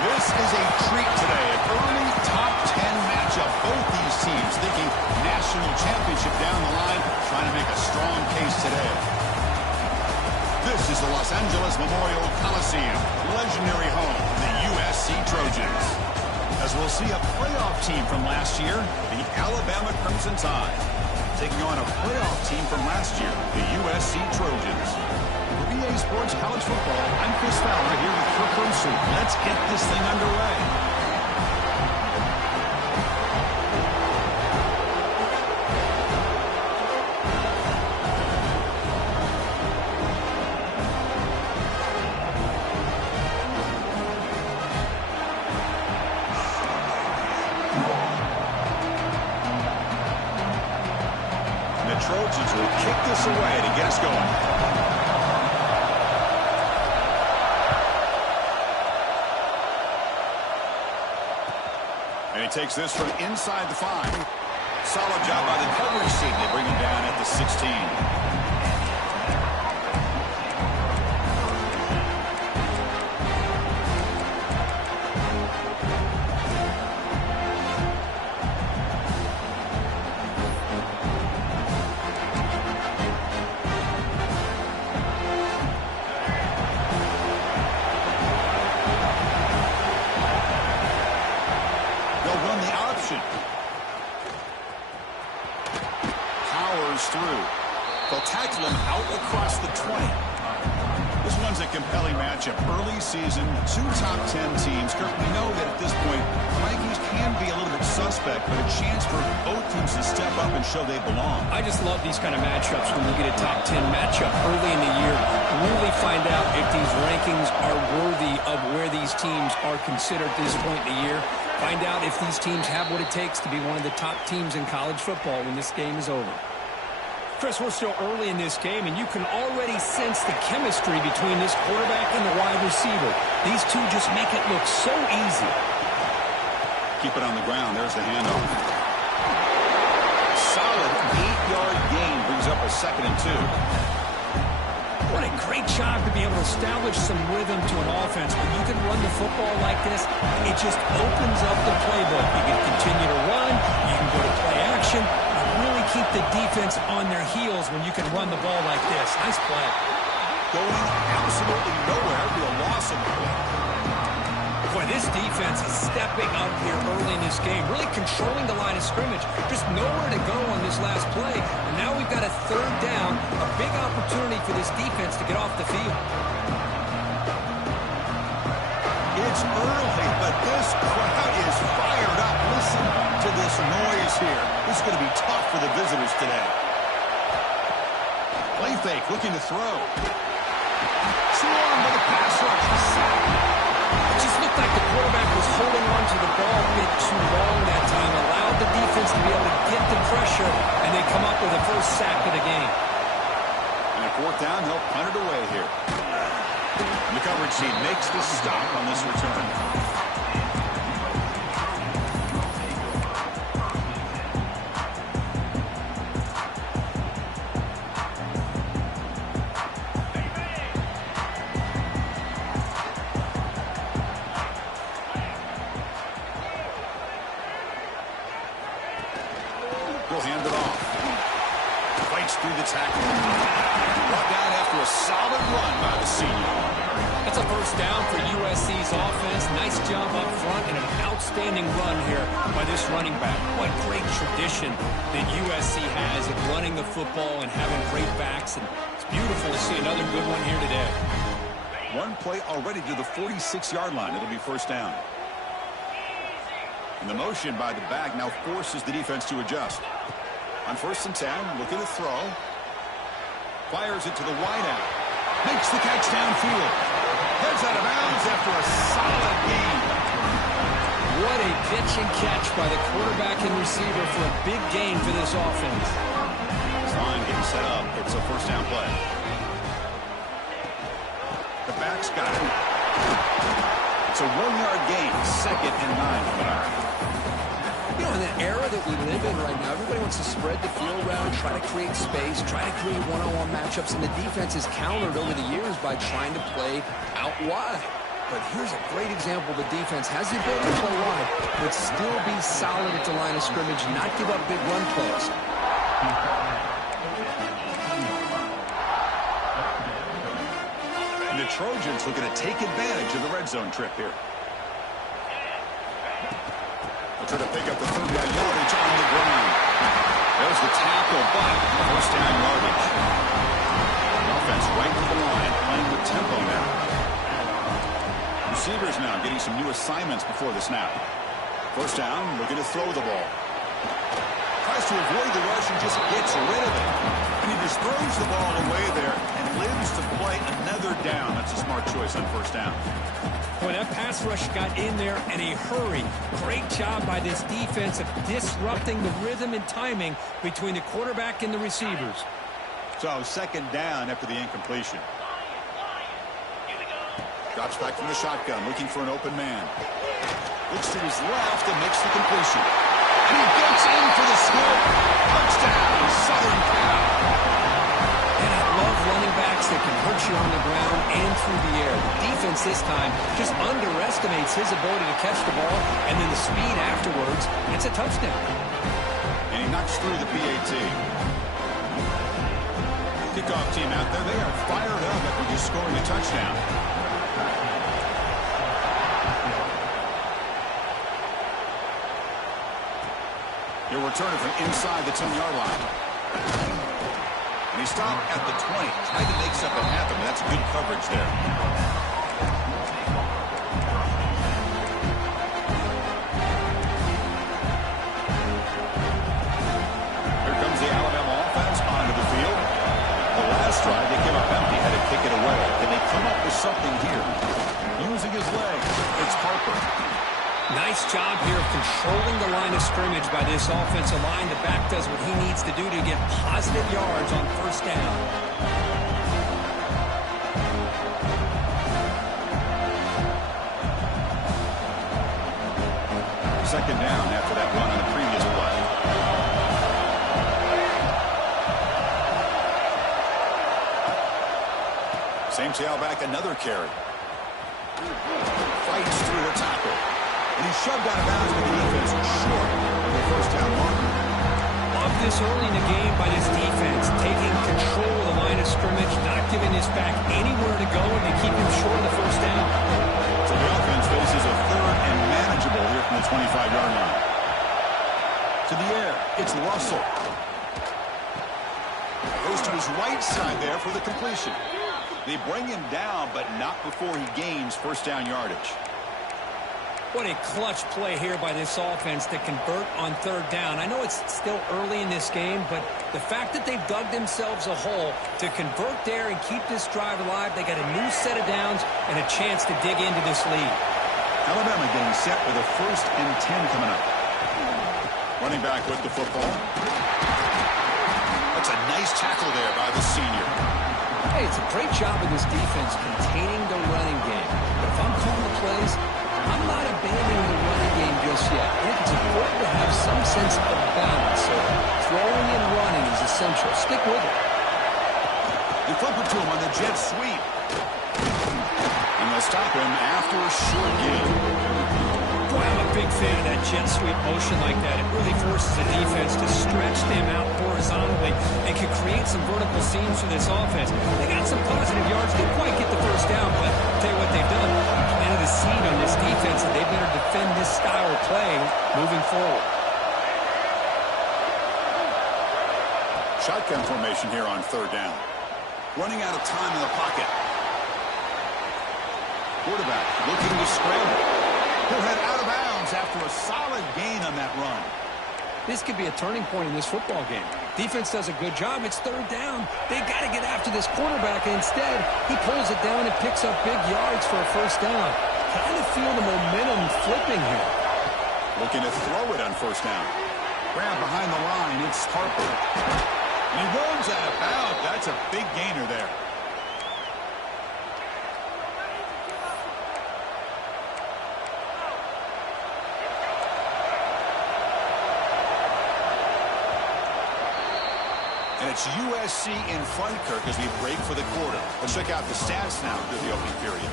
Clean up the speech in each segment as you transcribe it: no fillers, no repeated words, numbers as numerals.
This is a treat today. An early top 10 matchup. Both these teams thinking national championship down the line, trying to make a strong case today. This is the Los Angeles Memorial Coliseum, legendary home of the USC Trojans. As we'll see a playoff team from last year, the Alabama Crimson Tide, taking on a playoff team from last year, the USC Trojans. For EA Sports College Football, I'm Chris Fowler here with Kirk Herbstreit. Let's get this thing underway. Trojans will kick this away to get us going. And he takes this from inside the 5. Solid job by the coverage team. They bring him down at the 16. Powers through. They'll tackle him out across the 20. This one's a compelling matchup. Early season, 2 top 10 teams. Kirk, we know that at this point, Vikings can be a little bit suspect, but a chance for both teams to step up and show they belong. I just love these kind of matchups when you get a top 10 matchup early in the year. Really find out if these rankings are worthy of where these teams are considered at this point in the year. Find out if these teams have what it takes to be one of the top teams in college football when this game is over. Chris, we're still early in this game, and you can already sense the chemistry between this quarterback and the wide receiver. These two just make it look so easy. Keep it on the ground. There's the handoff. Solid 8-yard gain brings up a 2nd and 2. What a great job to be able to establish some rhythm to an offense. When you can run the football like this, it just opens up the playbook. You can continue to run, you can go to play action, and really keep the defense on their heels when you can run the ball like this. Nice play. Going absolutely nowhere to a loss of the play. Boy, this defense is stepping up here early in this game, really controlling the line of scrimmage. Just nowhere to go on this last play. And now we've got a 3rd down, a big opportunity for this defense to get off the field. It's early, but this crowd is fired up. Listen to this noise here. This is going to be tough for the visitors today. Play fake, looking to throw. Too long by the pass rush. It just looked like the quarterback was holding on to the ball a bit too long that time, allowed the defense to be able to get the pressure, and they come up with the first sack of the game. And a 4th down, they'll punt it away here. And the coverage team makes the stop on this return. Will hand it off. Fights through the tackle. Brought down after a solid run by the senior. That's a 1st down for USC's offense. Nice job up front and an outstanding run here by this running back. What great tradition that USC has at running the football and having great backs. And it's beautiful to see another good one here today. One play already to the 46-yard line. It'll be 1st down. And the motion by the back now forces the defense to adjust. On 1st and 10, looking to throw. Fires it to the wideout. Makes the catch downfield. Heads out of bounds after a solid gain. What a pitch and catch by the quarterback and receiver for a big gain for this offense. This line getting set up. It's a 1st down play. The back's got it. It's a 1-yard gain. 2nd and 9. You know, in the era that we live in right now, everybody wants to spread the field around, try to create space, try to create one-on-one matchups, and the defense has countered over the years by trying to play out wide. but here's a great example. The defense has the ability to play wide, but still be solid at the line of scrimmage, not give up big run plays. And the Trojans looking to take advantage of the red zone trip here. They'll try to pick up the third down yardage on the ground. There's the tackle, but first down yardage. The offense right to the line, playing with tempo now. Receivers now getting some new assignments before the snap. First down, looking to throw the ball. Tries to avoid the rush and just gets rid of it. And he just throws the ball away there and lives to play another down. That's a smart choice on first down. Boy, that pass rush got in there in a hurry. Great job by this defense of disrupting the rhythm and timing between the quarterback and the receivers. So second down after the incompletion. Drops back from the shotgun, looking for an open man. Looks to his left and makes the completion. And he gets in for the score. Touchdown, Southern Cal. And I love running backs that can hurt you on the ground and through the air. The defense this time just underestimates his ability to catch the ball, and then the speed afterwards, it's a touchdown. And he knocks through the PAT. Kickoff team out there, they are fired up after just scoring a touchdown. He'll return it from inside the 10-yard line. And he stopped at the 20. Tried to make something happen, but that's good coverage there. Here comes the Alabama offense onto the field. The last drive, they came up empty, had to kick it away. Can they come up with something here? Using his legs, it's Harper. Nice job here of controlling the line of scrimmage by this offensive line. The back does what he needs to do to get positive yards on first down. Second down after that run on the previous play. Same tailback, another carry. Fights through the tackle. And he's shoved out of bounds with the defense short of the first down marker. Love this early in the game by this defense, taking control of the line of scrimmage, not giving this back anywhere to go, and they keep him short of the first down. So the offense faces a third and manageable here from the 25-yard line. To the air, it's Russell. Goes to his right side there for the completion. They bring him down, but not before he gains first down yardage. What a clutch play here by this offense to convert on third down. I know it's still early in this game, but the fact that they've dug themselves a hole to convert there and keep this drive alive, they got a new set of downs and a chance to dig into this lead. Alabama getting set with a 1st and 10 coming up. Running back with the football. That's a nice tackle there by the senior. Hey, it's a great job of this defense containing the running game. But if I'm calling the plays, I'm not abandoning the running game just yet. I think it's important to have some sense of balance. So throwing and running is essential. Stick with it. They flip it to him on the jet sweep. And they'll stop him after a short game. Boy, I'm a big fan of that jet sweep motion like that. It really forces the defense to stretch them out horizontally and can create some vertical seams for this offense. They got some positive yards. Didn't quite get the first down, but I'll tell you what they've done. Planted a seed on this defense, and they better defend this style of play moving forward. Shotgun formation here on third down. Running out of time in the pocket. Quarterback looking to scramble. He'll head out of bounds after a solid gain on that run. This could be a turning point in this football game. Defense does a good job. It's third down. They got to get after this quarterback, and instead, he pulls it down and picks up big yards for a first down. Kind of feel the momentum flipping here. Looking to throw it on first down. Grab behind the line. It's Harper. And he runs out of bounds. That's a big gainer there. And it's It's USC in front, Kirk, as we break for the quarter. Let's check out the stats now through the opening period.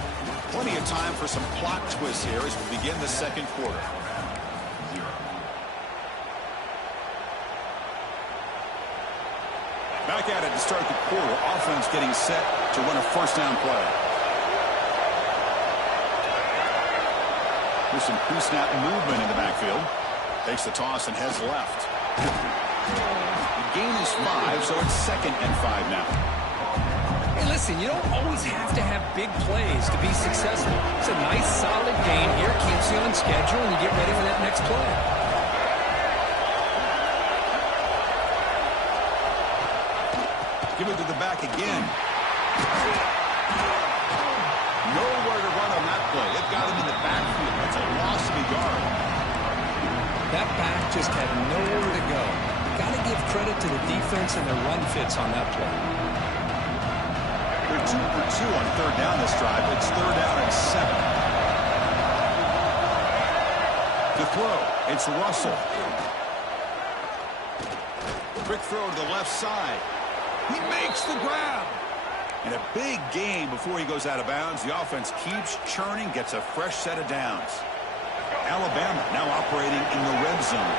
Plenty of time for some plot twists here as we begin the second quarter. Back at it to start the quarter. Offense getting set to run a first down play. There's some pre-snap movement in the backfield. Takes the toss and heads left. The gain is 5, so it's 2nd and 5 now. Hey, listen, you don't always have to have big plays to be successful. It's a nice, solid gain here. Keeps you on schedule, and you get ready for that next play. Give it to the back again. Nowhere to run on that play. It got him in the backfield. That's a loss of a yard. That back just had nowhere to go. Got to give credit to the defense and their run fits on that play. They're 2 for 2 on third down this drive. It's 3rd down and 7. To throw, it's Russell. Quick throw to the left side. He makes the grab. And a big gain before he goes out of bounds. The offense keeps churning, gets a fresh set of downs. Alabama now operating in the red zone.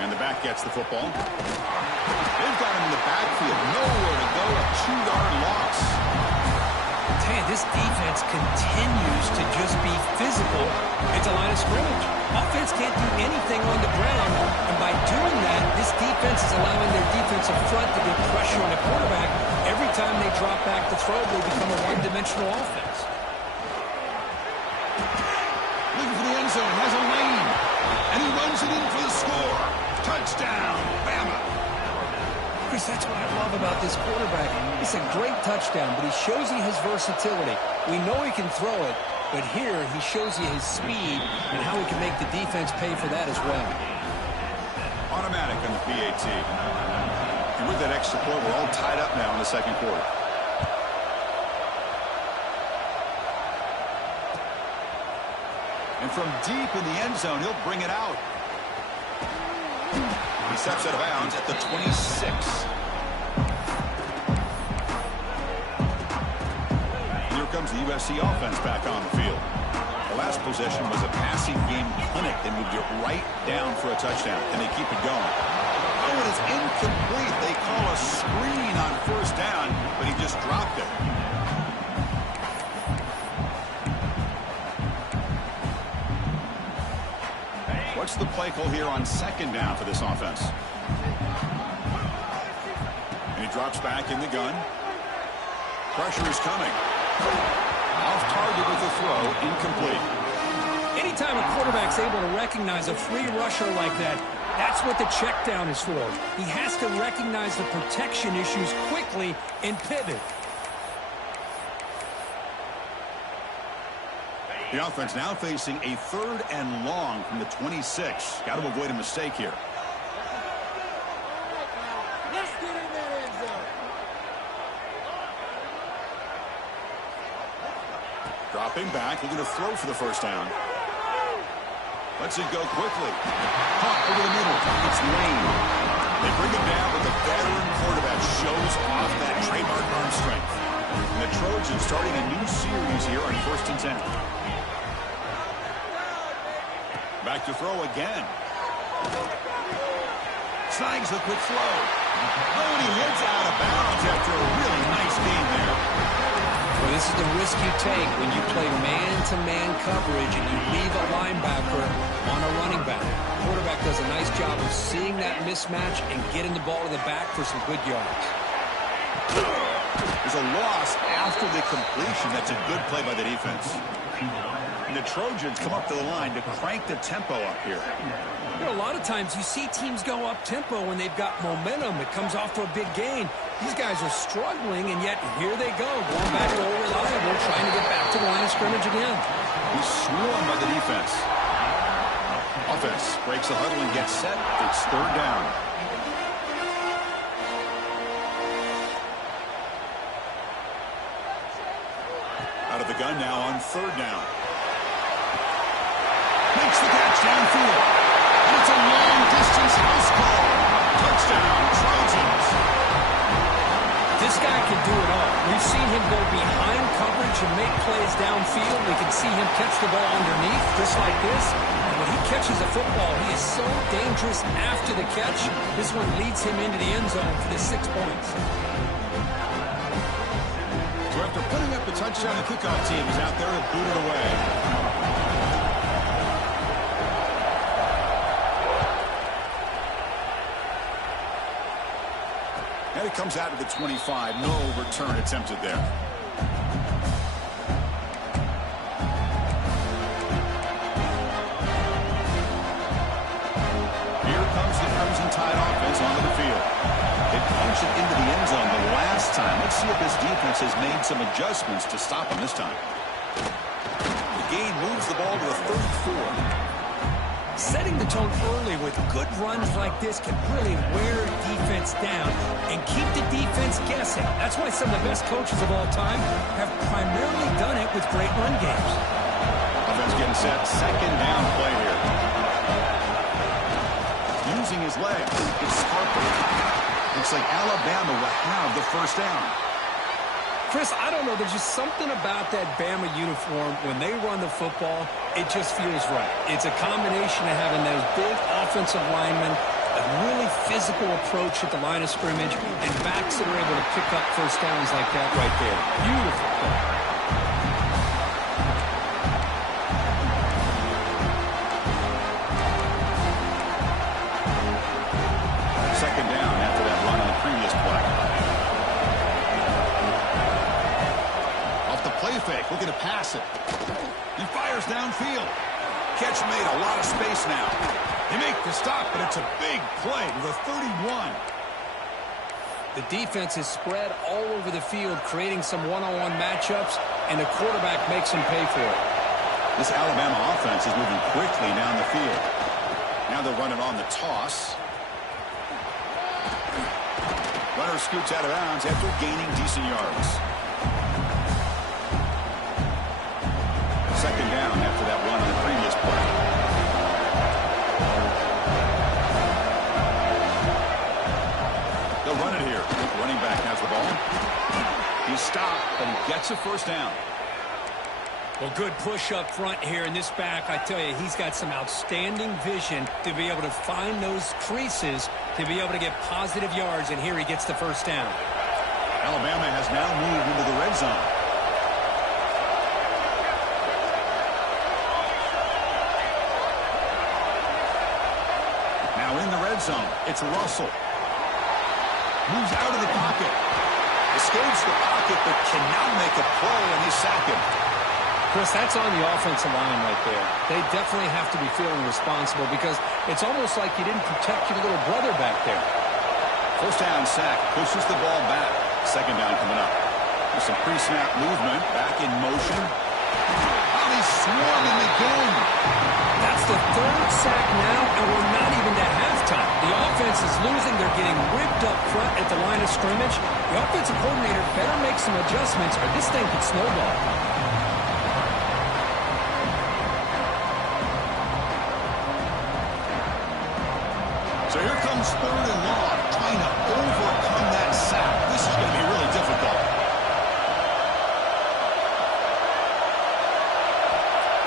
And the back gets the football. They've got him in the backfield. Nowhere to go. A 2-yard loss. Man, this defense continues to just be physical. It's a line of scrimmage. Offense can't do anything on the ground, and by doing that, this defense is allowing their defensive front to get pressure on the quarterback. Every time they drop back to throw, they become a one-dimensional offense. Looking for the end zone, has a lane, and he runs it in for the score. Touchdown, Bama. Chris, that's what I love about this quarterback. It's a great touchdown, but he shows you his versatility. We know he can throw it, but here he shows you his speed and how he can make the defense pay for that as well. Automatic on the PAT. And with that extra point, we're all tied up now in the second quarter. And from deep in the end zone, he'll bring it out. He steps out of bounds at the 26. Here comes the USC offense back on the field. The last possession was a passing game clinic. They moved it right down for a touchdown, and they keep it going. Oh, it is incomplete. They call a screen on first down, but he just dropped it. What's the play call here on second down for this offense? And he drops back in the gun. Pressure is coming. Off target with the throw, incomplete. Anytime a quarterback's able to recognize a free rusher like that, that's what the check down is for. He has to recognize the protection issues quickly and pivot. The offense now facing a 3rd and long from the 26. Got to avoid a mistake here. Let's get in that end zone. Dropping back, looking to throw for the first down. Lets it go quickly. Caught over the middle. It's Lane. They bring him down, but the veteran quarterback shows off that trademark arm strength. And the Trojans starting a new series here on 1st and 10. Back to throw again. Snags a quick throw. Oh, and he hits out of bounds after a really nice game there. Well, this is the risk you take when you play man-to-man coverage and you leave a linebacker on a running back. The quarterback does a nice job of seeing that mismatch and getting the ball to the back for some good yards. There's a loss after the completion. That's a good play by the defense. And the Trojans come up to the line to crank the tempo up here. You know, a lot of times you see teams go up-tempo when they've got momentum. It comes off for a big gain. These guys are struggling, and yet here they go, going back to old reliable, trying to get back to the line of scrimmage again. He's swarmed by the defense. Offense breaks the huddle and gets set. It's 3rd down. Out of the gun now on 3rd down. Makes the catch downfield. And it's a long-distance house call. Touchdown, Trojans. This guy can do it all. We've seen him go behind coverage and make plays downfield. We can see him catch the ball underneath, just like this. And when he catches a football, he is so dangerous after the catch. This one leads him into the end zone for the 6 points. So after putting up the touchdown, the kickoff team is out there to boot it away. And it comes out to the 25. No return attempted there. Here comes the Crimson Tide offense onto the field. They punched it into the end zone the last time. Let's see if this defense has made some adjustments to stop them this time. The gain moves the ball to the 34. Setting the tone early with good runs like this can really wear defense down and keep the defense guessing. That's why some of the best coaches of all time have primarily done it with great run games. Offense getting set. Second down play here. Using his legs. It's Harper. Looks like Alabama will have the first down. Chris, I don't know. There's just something about that Bama uniform. When they run the football, it just feels right. It's a combination of having those big offensive linemen, a really physical approach at the line of scrimmage, and backs that are able to pick up first downs like that right there. Beautiful play. Second down after that run on the previous play. Off the play fake, looking to pass it. He fires downfield. Catch made, a lot of space now. They make the stop, but it's a big play to the 31. The defense is spread all over the field, creating some one-on-one matchups, and the quarterback makes them pay for it. This Alabama offense is moving quickly down the field. Now they're running on the toss. Runner scoots out of bounds after gaining decent yards. Second down after that run on the previous play. They'll run it here. Running back has the ball. He's stopped, but he gets a first down. Well, good push up front here in this back. I tell you, he's got some outstanding vision to be able to find those creases, to be able to get positive yards, and here he gets the first down. Alabama has now moved into the red zone. Now in the red zone, it's Russell. Moves out of the pocket. Escapes the pocket, but cannot make a play, and they sack him. Chris, that's on the offensive line right there. They definitely have to be feeling responsible because it's almost like you didn't protect your little brother back there. First down sack, pushes the ball back. Second down coming up. There's some pre-snap movement, back in motion. Oh, he's swarming the game. That's the third sack now, and we're not even to halftime. The offense is losing. They're getting ripped up front at the line of scrimmage. The offensive coordinator better make some adjustments or this thing could snowball. So here comes third and long, trying to overcome that sack. This is going to be really difficult.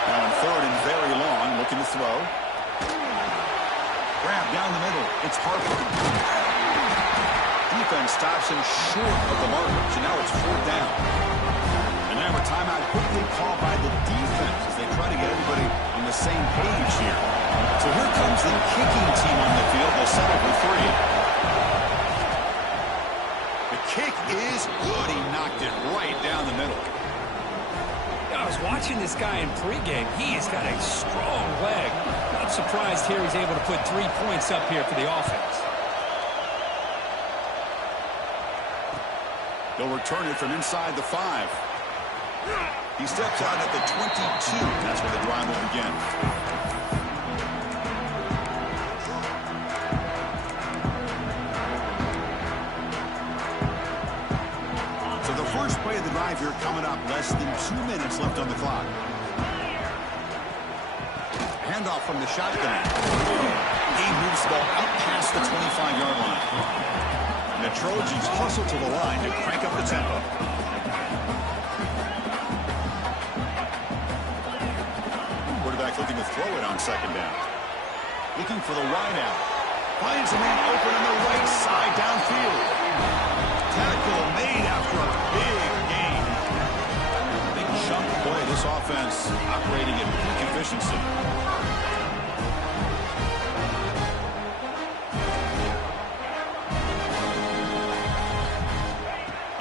Now in third and very long, looking to throw. Grab down the middle. It's Harper. Defense stops him short of the marker, so now it's fourth down. And now a timeout quickly called by the defense as they try to get everybody on the same page here. So here comes the kicking team on the field. They'll settle for three. The kick is good. He knocked it right down the middle. I was watching this guy in pregame. He has got a strong leg. Not surprised here he's able to put 3 points up here for the offense. They'll return it from inside the 5. He steps out at the 22. That's where the drive will begin. So the first play of the drive here coming up. Less than 2 minutes left on the clock. handoff from the shotgun. He moves the ball out past the 25-yard line. And the Trojans hustle to the line to crank up the tempo. Quarterback looking to throw it on second down. Looking for the wide out. Finds a man open on the right side downfield. Tackle made after a big gain. Big chunk play. This offense operating at peak efficiency.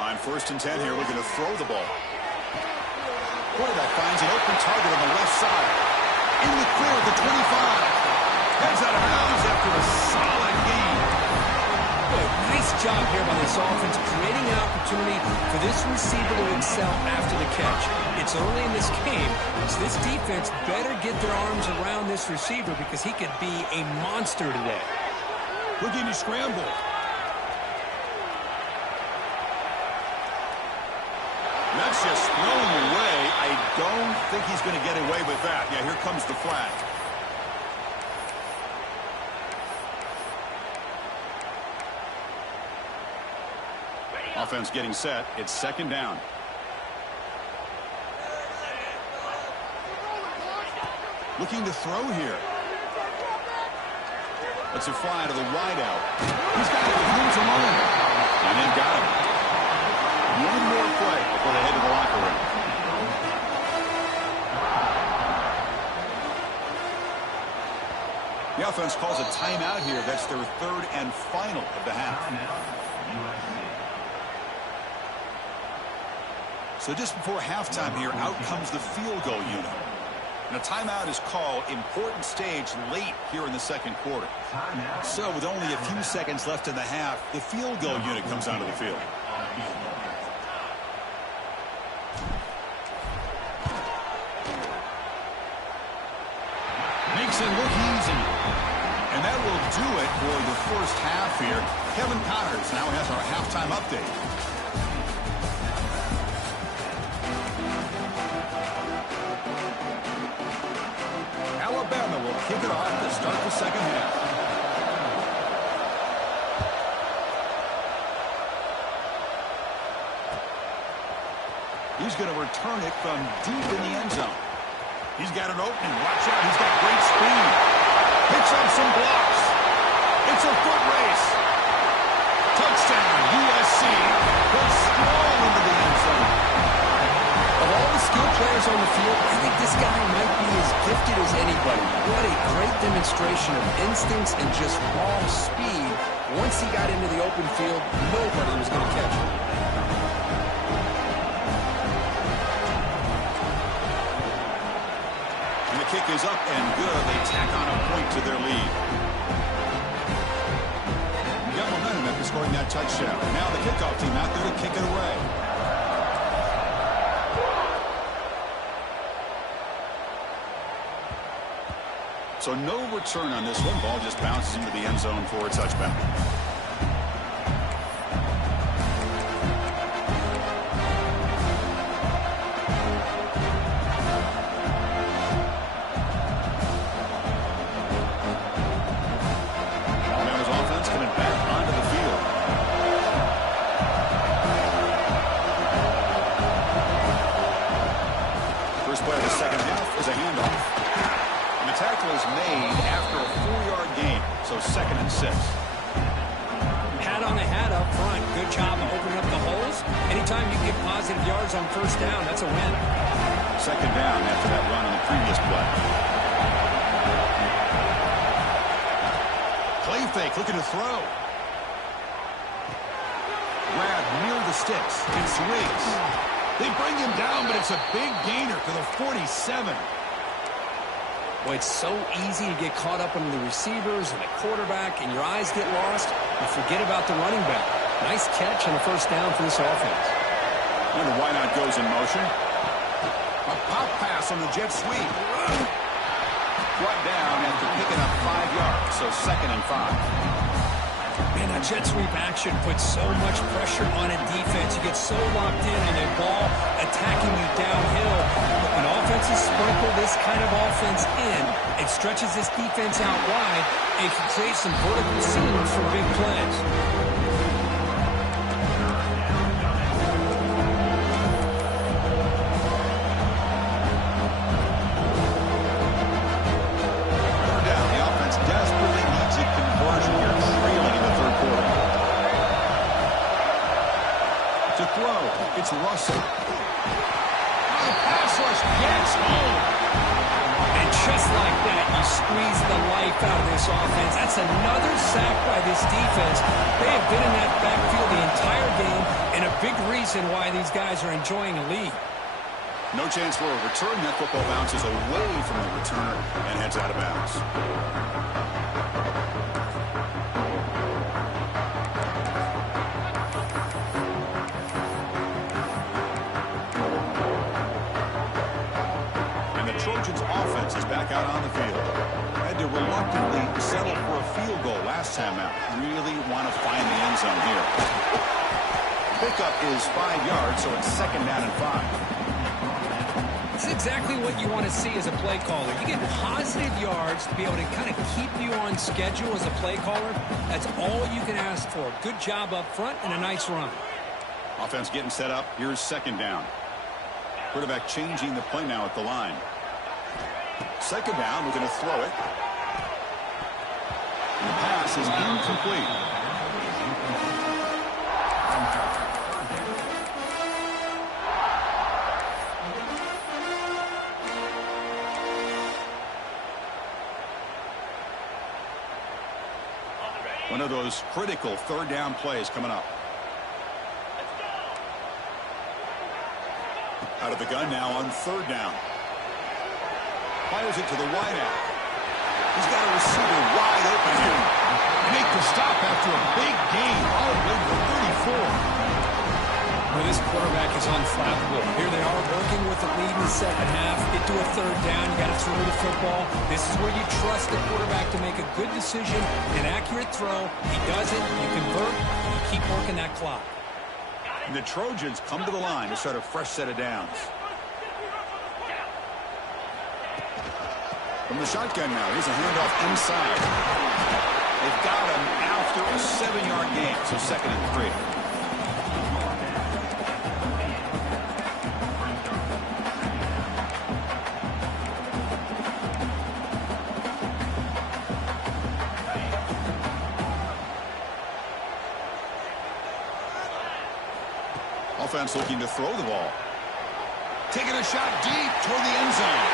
On 1st and 10 here, looking to throw the ball. Quarterback finds an open target on the left side. In the clear at the 25. Heads out of bounds after a solid gain. Nice job here by this offense, creating an opportunity for this receiver to excel after the catch. It's early in this game, so this defense better get their arms around this receiver because he could be a monster today. Looking to scramble. That's just thrown away. I don't think he's going to get away with that. Yeah, here comes the flag. Offense getting set. It's 2nd down. Looking to throw here. Let's it fly to the wide out. He's got it. Moves him on. And then got him. One more play before they head to the locker room. The offense calls a timeout here. That's their 3rd and final of the half. So just before halftime here, out comes the field goal unit. And a timeout is called. Important stage late here in the 2nd quarter. So with only a few seconds left in the half, the field goal unit comes onto the field. Makes it look easy. And that will do it for the first half here. Kevin Connors now has our halftime update. Alabama will kick it off to start the 2nd half. He's going to return it from deep in the end zone. He's got an opening. Watch out. He's got great speed. Picks up some blocks. It's a foot race. Touchdown, USC. Goes strong into the end zone. Of all the skilled players on the field, I think this guy might be as gifted as anybody. What a great demonstration of instincts and just raw speed. Once he got into the open field, nobody was going to catch him. And the kick is up and good. They tack on a point to their lead. You got momentum after scoring that touchdown. Now the kickoff team out there to kick it away. So no return on this one. Ball just bounces into the end zone for a touchback. Alabama's offense coming back onto the field. First play of the 2nd half is a handoff. The tackle is made after a 4-yard gain, so 2nd and 6. Hat on the hat up front. Good job of opening up the holes. Anytime you get positive yards on 1st down, that's a win. 2nd down after that run on the previous play. Play fake, looking to throw. Grab near the sticks. It's Riggs. They bring him down, but it's a big gainer to the 47. Boy, it's so easy to get caught up in the receivers and the quarterback, and your eyes get lost. You forget about the running back. Nice catch and a 1st down for this offense. And the wideout goes in motion. A pop pass on the jet sweep. Brought down after picking up 5 yards, so 2nd and 5. Man, that jet sweep action puts so much pressure on a defense. You get so locked in on a ball attacking you downhill. But when offenses sprinkle this kind of offense in, it stretches this defense out wide and can create some vertical seams for big plays. It's Russell. The pass rush gets home. And just like that, you squeeze the life out of this offense. That's another sack by this defense. They have been in that backfield the entire game, and a big reason why these guys are enjoying a lead. No chance for a return. That football bounces away from the returner and heads out of bounds. Trojans offense is back out on the field. Had to reluctantly settle for a field goal last time out. Really want to find the end zone here. Pickup is 5 yards, so it's 2nd down and 5. It's exactly what you want to see as a play caller. You get positive yards to be able to kind of keep you on schedule as a play caller. That's all you can ask for. Good job up front and a nice run. Offense getting set up. Here's 2nd down. Quarterback changing the play now at the line. 2nd down, we're going to throw it. And the pass is incomplete. One of those critical 3rd down plays coming up. Out of the gun now on 3rd down. Fires it to the wideout. He's got a receiver wide open here. Make the stop after a big gain all the way to 34. Well, this quarterback is unflappable. Here they are working with the lead in the 2nd half. Get to a 3rd down. You got to throw the football. This is where you trust the quarterback to make a good decision, an accurate throw. He does it. You convert. You keep working that clock. And the Trojans come to the line to start a fresh set of downs. From the shotgun now, here's a handoff inside. They've got him after a 7-yard gain, so 2nd and 3. Offense looking to throw the ball. Taking a shot deep toward the end zone.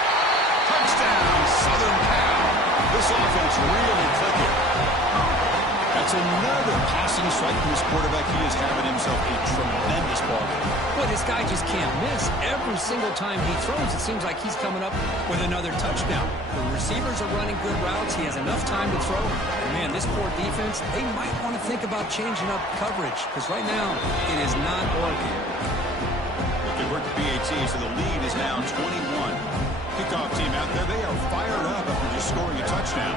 Touchdown, Southern Cal. This offense really clicking. That's another passing strike from this quarterback. He is having himself a tremendous ball game. Boy, this guy just can't miss. Every single time he throws, it seems like he's coming up with another touchdown. The receivers are running good routes. He has enough time to throw. Man, this poor defense, they might want to think about changing up coverage because right now it is not working. Good work to BAT, so the lead is now 21. Kickoff team out there, they are fired up after just scoring a touchdown.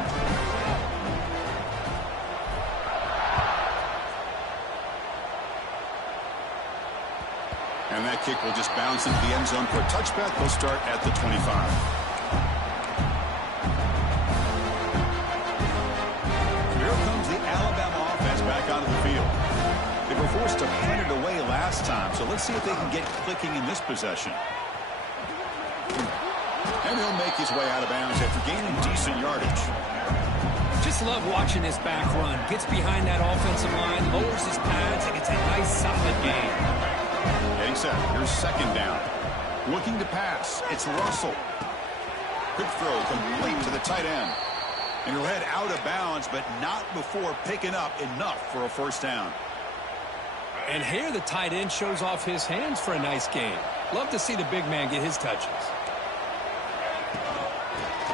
And that kick will just bounce into the end zone for a touchback. They'll start at the 25. Here comes the Alabama offense back onto the field. They were forced to punt it away last time, so let's see if they can get clicking in this possession. And he'll make his way out of bounds after gaining decent yardage. Just love watching this back run. Gets behind that offensive line, lowers his pads, and gets a nice solid gain. Getting set. Here's 2nd down. Looking to pass. It's Russell. Quick throw complete to the tight end. And he'll head out of bounds, but not before picking up enough for a 1st down. And here the tight end shows off his hands for a nice gain. Love to see the big man get his touches.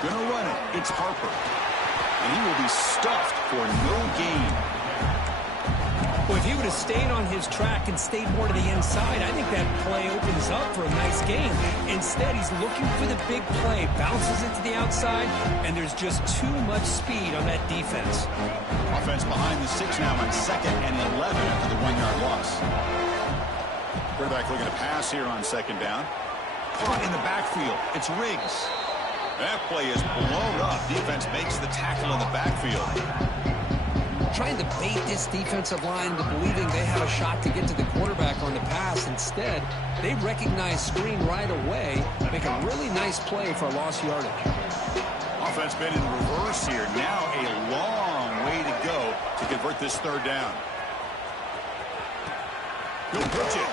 Gonna run it. It's Harper. And he will be stuffed for no gain. Well, if If he would have stayed on his track and stayed more to the inside, I think that play opens up for a nice game. Instead, he's looking for the big play, bounces it to the outside, and there's just too much speed on that defense. Offense behind the 6 now on 2nd and 11 after the 1-yard loss. Quarterback looking to pass here on 2nd down. Caught in the backfield. It's Riggs. That play is blown up. Defense makes the tackle in the backfield. Trying to bait this defensive line into believing they have a shot to get to the quarterback on the pass. Instead, they recognize screen right away, make a really nice play for lost yardage. Offense been in reverse here. Now a long way to go to convert this 3rd down. He'll pitch it.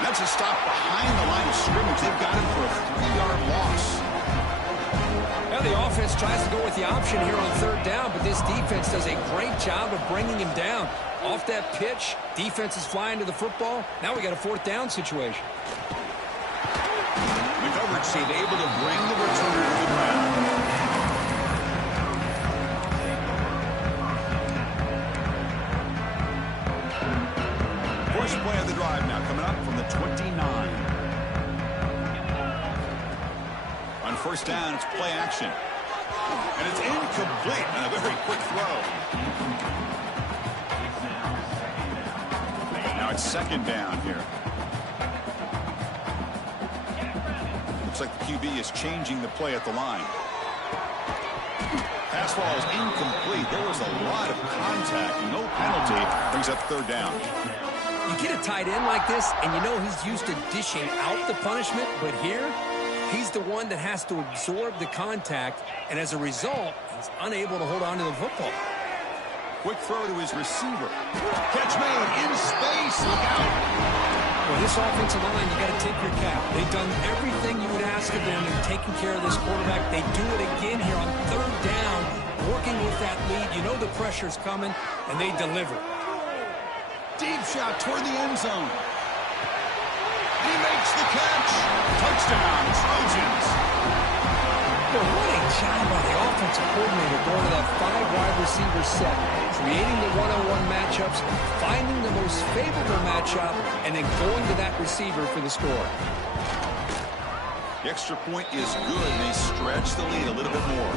That's a stop behind the line of scrimmage. They've got him for a 3-yard loss. Now the offense tries to go with the option here on 3rd down, but this defense does a great job of bringing him down. Off that pitch, defense is flying to the football. Now we got a 4th down situation. The coverage team able to bring the returner to the ground. First play of the drive now coming up from the 29. On 1st down, it's play action. And it's incomplete on a very quick throw. Now it's 2nd down here. Looks like the QB is changing the play at the line. Pass ball is incomplete. There was a lot of contact. No penalty. Brings up 3rd down. You get a tight end like this, and you know he's used to dishing out the punishment, but here, he's the one that has to absorb the contact, and as a result, he's unable to hold on to the football. Quick throw to his receiver. Catch made in space. Look out. Well, this offensive line, you got to tip your cap. They've done everything you would ask of them in taking care of this quarterback. They do it again here on 3rd down, working with that lead. You know the pressure's coming, and they deliver. Deep shot toward the end zone. He makes the catch. Touchdown, Trojans. Well, what a job by the offensive coordinator going to that 5-wide receiver set, creating the one-on-one matchups, finding the most favorable matchup, and then going to that receiver for the score. The extra point is good, and they stretch the lead a little bit more.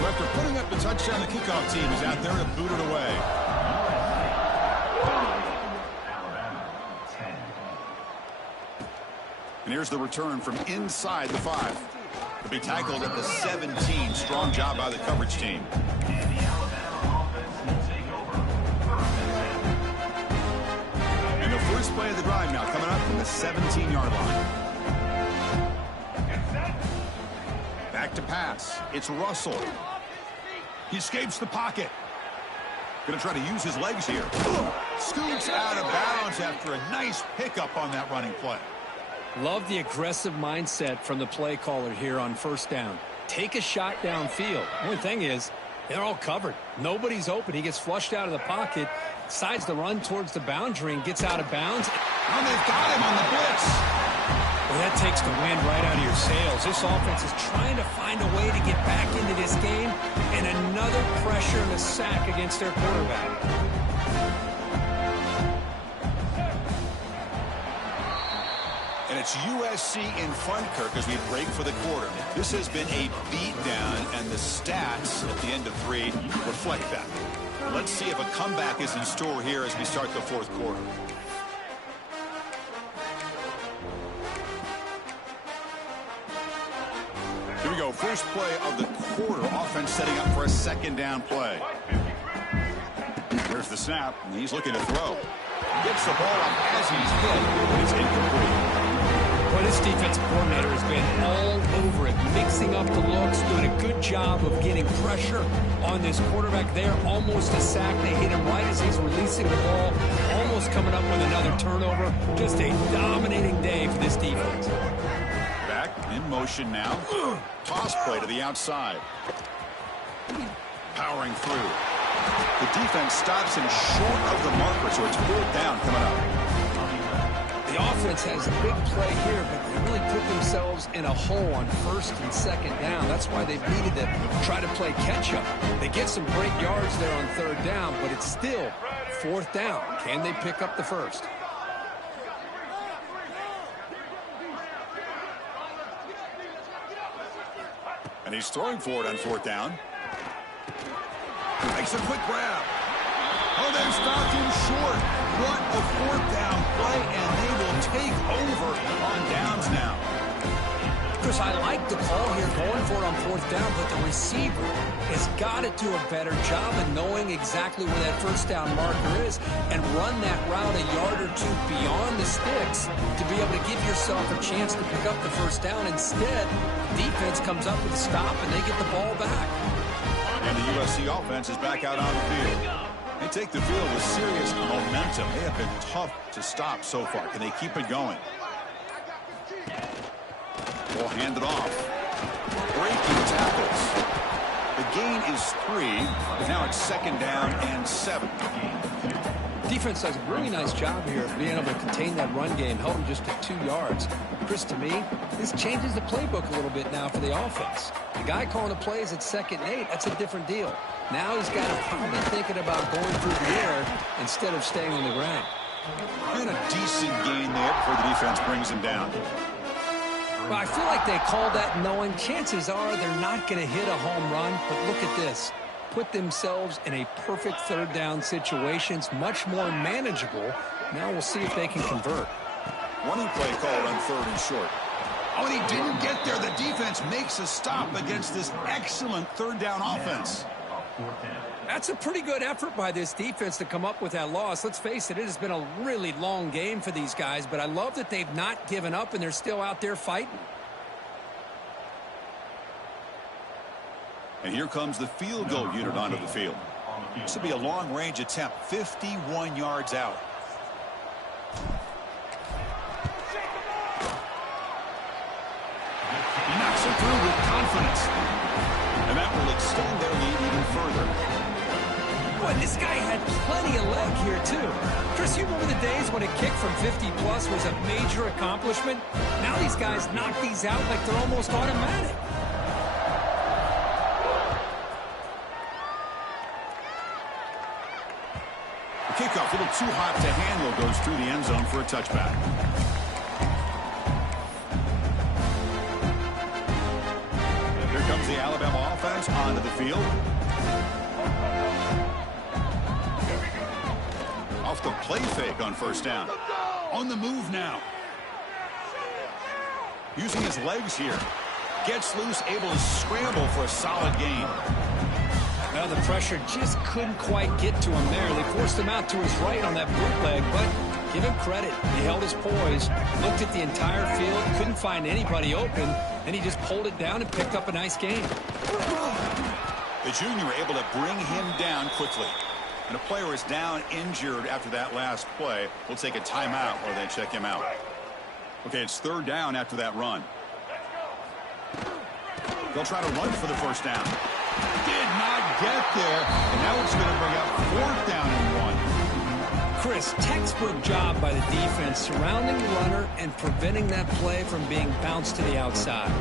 So after putting up the touchdown, the kickoff team is out there to boot it away. And here's the return from inside the 5. To be tackled at the 17. Strong job by the coverage team. And the first play of the drive now coming up from the 17-yard line. Back to pass. It's Russell. He escapes the pocket. Going to try to use his legs here. Scoots out of bounds after a nice pickup on that running play. Love the aggressive mindset from the play caller here on 1st down. Take a shot downfield. The only thing is, they're all covered. Nobody's open. He gets flushed out of the pocket, decides to run towards the boundary and gets out of bounds. And they've got him on the blitz. Well, that takes the wind right out of your sails. This offense is trying to find a way to get back into this game, and another pressure and a sack against their quarterback. And it's USC in front, Kirk, as we break for the quarter. This has been a beatdown, and the stats at the end of 3 reflect that. Let's see if a comeback is in store here as we start the 4th quarter. Here we go. First play of the quarter. Offense setting up for a 2nd down play. There's the snap, and he's looking to throw. Gets the ball up as he's hit, but it's incomplete. Well, this defensive coordinator has been all over it, mixing up the looks, doing a good job of getting pressure on this quarterback there. Almost a sack. They hit him right as he's releasing the ball, almost coming up with another turnover. Just a dominating day for this defense. Back in motion now. Toss play to the outside. Powering through. The defense stops him short of the marker, so it's 4th down coming up. The offense has a big play here, but they really put themselves in a hole on first and second down. That's why they've needed to try to play catch-up. They get some great yards there on third down, but it's still fourth down. Can they pick up the first? And he's throwing for it on fourth down. Makes a quick grab. Oh, they stopped him short. What a fourth down play, and they will take over on downs now. Chris, I like the call here going for it on fourth down, but the receiver has got to do a better job of knowing exactly where that first down marker is and run that route a yard or two beyond the sticks to be able to give yourself a chance to pick up the first down. Instead, the defense comes up with a stop, and they get the ball back. And the USC offense is back out on the field. They take the field with serious momentum. They have been tough to stop so far. Can they keep it going? Ball handed off. Breaking tackles. The gain is 3. Now it's second down and 7. Defense does a really nice job here of being able to contain that run game, held them just to 2 yards. Chris, to me, this changes the playbook a little bit now for the offense. The guy calling the plays at 2nd and 8, that's a different deal. Now he's got to probably thinking about going through the air instead of staying on the ground. And a decent gain there before the defense brings him down. Well, I feel like they called that knowing chances are they're not going to hit a home run, but look at this. Put themselves in a perfect third down situation. It's much more manageable. Now we'll see if they can convert. Running play called on 3rd and short. Oh, and he didn't get there. The defense makes a stop against this excellent third down offense. That's a pretty good effort by this defense to come up with that loss. Let's face it, it has been a really long game for these guys, but I love that they've not given up and they're still out there fighting. And here comes the field goal unit onto the field. This will be a long-range attempt, 51 yards out. He knocks it through with confidence. And that will extend their lead even further. Boy, this guy had plenty of leg here, too. Chris, you remember the days when a kick from 50-plus was a major accomplishment? Now these guys knock these out like they're almost automatic. Kickoff, a little too hot to handle, goes through the end zone for a touchback. And here comes the Alabama offense onto the field. Off the play fake on first down. On the move now. Using his legs here. Gets loose, able to scramble for a solid gain. Well, the pressure just couldn't quite get to him there. They forced him out to his right on that bootleg, but give him credit. He held his poise, looked at the entire field, couldn't find anybody open, and he just pulled it down and picked up a nice gain. The junior able to bring him down quickly. And a player is down injured after that last play. We'll take a timeout while they check him out. Okay, it's third down after that run. They'll try to run for the first down. Did not get there, and now it's going to bring up fourth down and 1. Chris, textbook job by the defense surrounding the runner and preventing that play from being bounced to the outside.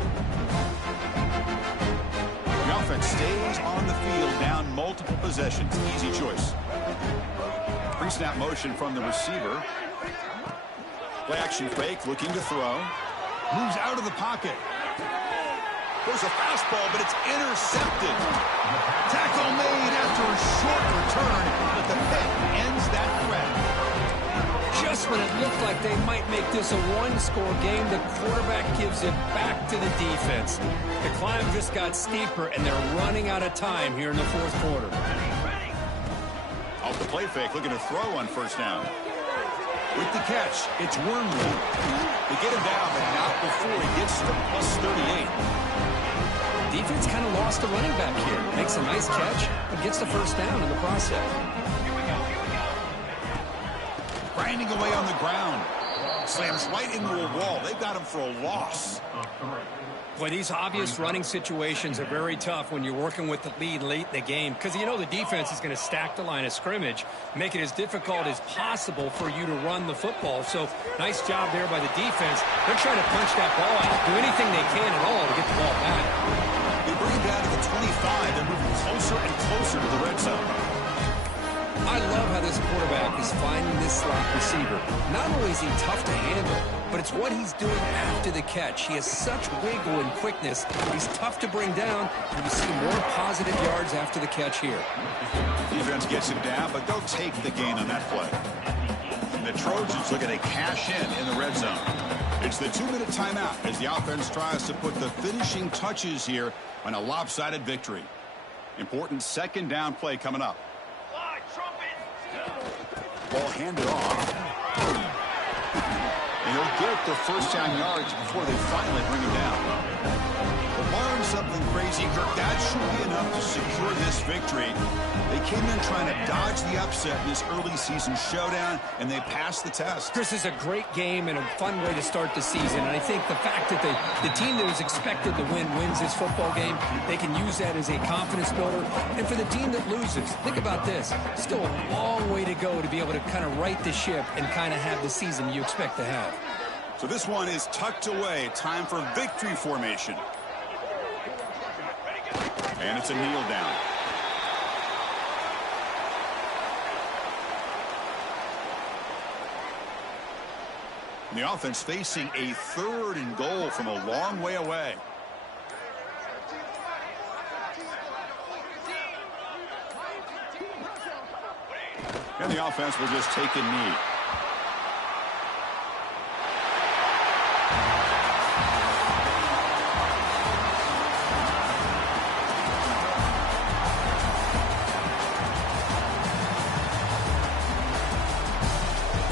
The offense stays on the field down multiple possessions. Easy choice. Pre-snap motion from the receiver. Play action fake, looking to throw. Moves out of the pocket. There's a fastball, but it's intercepted. Tackle made after a short return, but the pick ends that threat. Just when it looked like they might make this a one-score game, the quarterback gives it back to the defense. The climb just got steeper, and they're running out of time here in the fourth quarter. Off the play fake, looking to throw on first down. With the catch, it's Wormley. They get him down, but not before he gets to plus 38. Defense kind of lost the running back here. Makes a nice catch, but gets the first down in the process. Grinding away on the ground. Slams right into a wall. They've got him for a loss. Boy, these obvious running situations are very tough when you're working with the lead late in the game because you know the defense is going to stack the line of scrimmage, make it as difficult as possible for you to run the football. So nice job there by the defense. They're trying to punch that ball out, do anything they can at all to get the ball back. They bring it down to the 25. They're moving closer and closer to the red zone. I love how this quarterback is finding this slot receiver. Not only is he tough to handle, but it's what he's doing after the catch. He has such wiggle and quickness. He's tough to bring down, and you see more positive yards after the catch here. Defense gets him down, but they'll take the gain on that play. And the Trojans looking to cash in the red zone. It's the 2-minute timeout as the offense tries to put the finishing touches here on a lopsided victory. Important second down play coming up. Ball handed off. And he'll get the first down yards before they finally bring him down. Well, barring something crazy, Kirk, that should be enough to secure this victory. They came in trying to dodge the upset in this early season showdown, and they passed the test. This is a great game and a fun way to start the season. And I think the fact that the team that was expected to win wins this football game, they can use that as a confidence builder. And for the team that loses, think about this. Still a long way to go to be able to kind of right the ship and kind of have the season you expect to have. So this one is tucked away. Time for victory formation. And it's a kneel down. And the offense facing a 3rd and goal from a long way away. And the offense will just take a knee.